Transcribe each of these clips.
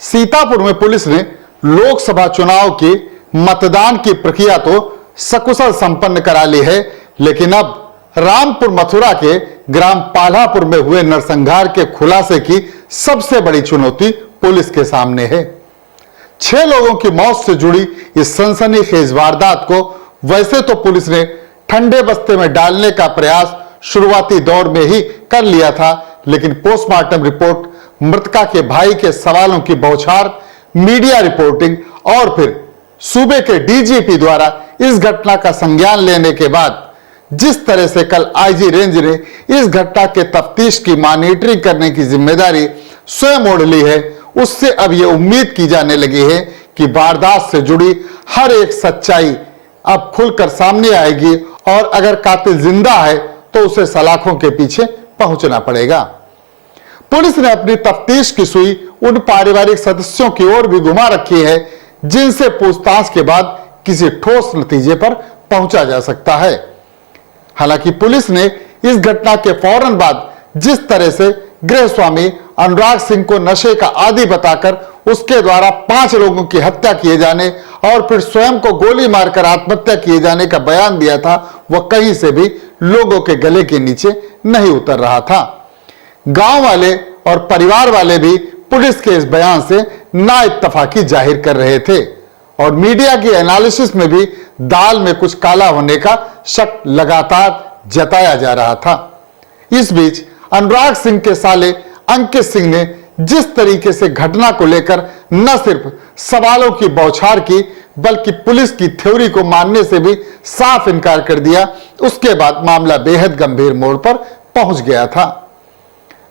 सीतापुर में पुलिस ने लोकसभा चुनाव की मतदान की प्रक्रिया तो सकुशल संपन्न करा ली है, लेकिन अब रामपुर मथुरा के ग्राम पाल्हापुर में हुए नरसंहार के खुलासे की सबसे बड़ी चुनौती पुलिस के सामने है। 6 लोगों की मौत से जुड़ी इस सनसनीखेज वारदात को वैसे तो पुलिस ने ठंडे बस्ते में डालने का प्रयास शुरुआती दौर में ही कर लिया था, लेकिन पोस्टमार्टम रिपोर्ट, मृतका के भाई के सवालों की बौछार, मीडिया रिपोर्टिंग और फिर सूबे के डीजीपी द्वारा इस घटना का संज्ञान लेने के बाद जिस तरह से कल आईजी रेंज ने इस घटना के तफ्तीश की मॉनिटरिंग करने की जिम्मेदारी स्वयं ओढ़ ली है, उससे अब यह उम्मीद की जाने लगी है कि वारदात से जुड़ी हर एक सच्चाई अब खुलकर सामने आएगी और अगर कातिल जिंदा है तो उसे सलाखों के पीछे पहुंचना पड़ेगा। पुलिस ने अपनी तफ्तीश की सुई उन पारिवारिक सदस्यों की ओर भी घुमा रखी है जिनसे पूछताछ के बाद किसी ठोस नतीजे पर पहुंचा जा सकता है। हालांकि पुलिस ने इस घटना के फौरन बाद जिस तरह से गृह स्वामी अनुराग सिंह को नशे का आदी बताकर उसके द्वारा 5 लोगों की हत्या किए जाने और फिर स्वयं को गोली मारकर आत्महत्या किए जाने का बयान दिया था, वह कहीं से भी लोगों के गले के नीचे नहीं उतर रहा था। गांव वाले और परिवार वाले भी पुलिस के इस बयान से ना इत्तफाकी जाहिर कर रहे थे और मीडिया की एनालिसिस में भी दाल में कुछ काला होने का शक लगातार जताया जा रहा था। इस बीच अनुराग सिंह के साले अंकित सिंह ने जिस तरीके से घटना को लेकर न सिर्फ सवालों की बौछार की बल्कि पुलिस की थ्योरी को मानने से भी साफ इनकार कर दिया, उसके बाद मामला बेहद गंभीर मोड़ पर पहुंच गया था।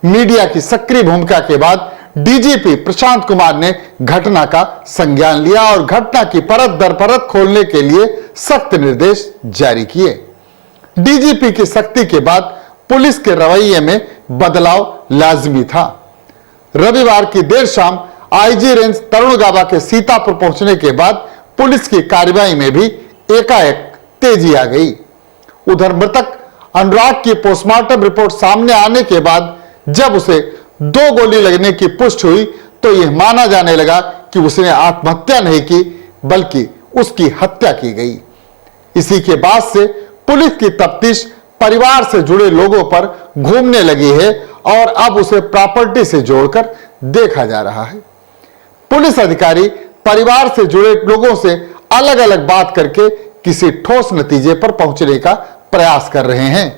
मीडिया की सक्रिय भूमिका के बाद डीजीपी प्रशांत कुमार ने घटना का संज्ञान लिया और घटना की परत दर परत खोलने के लिए सख्त निर्देश जारी किए। डीजीपी की सख्ती के बाद पुलिस के रवैये में बदलाव लाजमी था। रविवार की देर शाम आईजी रेंज तरुण गाबा के सीतापुर पहुंचने के बाद पुलिस की कार्रवाई में भी एकाएक तेजी आ गई। उधर मृतक अनुराग की पोस्टमार्टम रिपोर्ट सामने आने के बाद जब उसे 2 गोली लगने की पुष्टि हुई तो यह माना जाने लगा कि उसने आत्महत्या नहीं की बल्कि उसकी हत्या की गई। इसी के बाद से पुलिस की तफ्तीश परिवार से जुड़े लोगों पर घूमने लगी है और अब उसे प्रॉपर्टी से जोड़कर देखा जा रहा है। पुलिस अधिकारी परिवार से जुड़े लोगों से अलग अलग बात करके किसी ठोस नतीजे पर पहुंचने का प्रयास कर रहे हैं।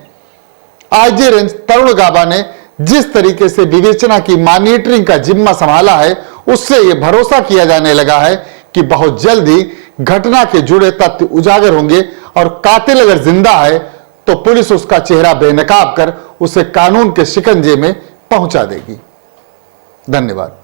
आईजी रेंज तरुण गाबा ने जिस तरीके से विवेचना की मॉनिटरिंग का जिम्मा संभाला है, उससे यह भरोसा किया जाने लगा है कि बहुत जल्द ही घटना के जुड़े तथ्य उजागर होंगे और कातिल अगर जिंदा है तो पुलिस उसका चेहरा बेनकाब कर उसे कानून के शिकंजे में पहुंचा देगी। धन्यवाद।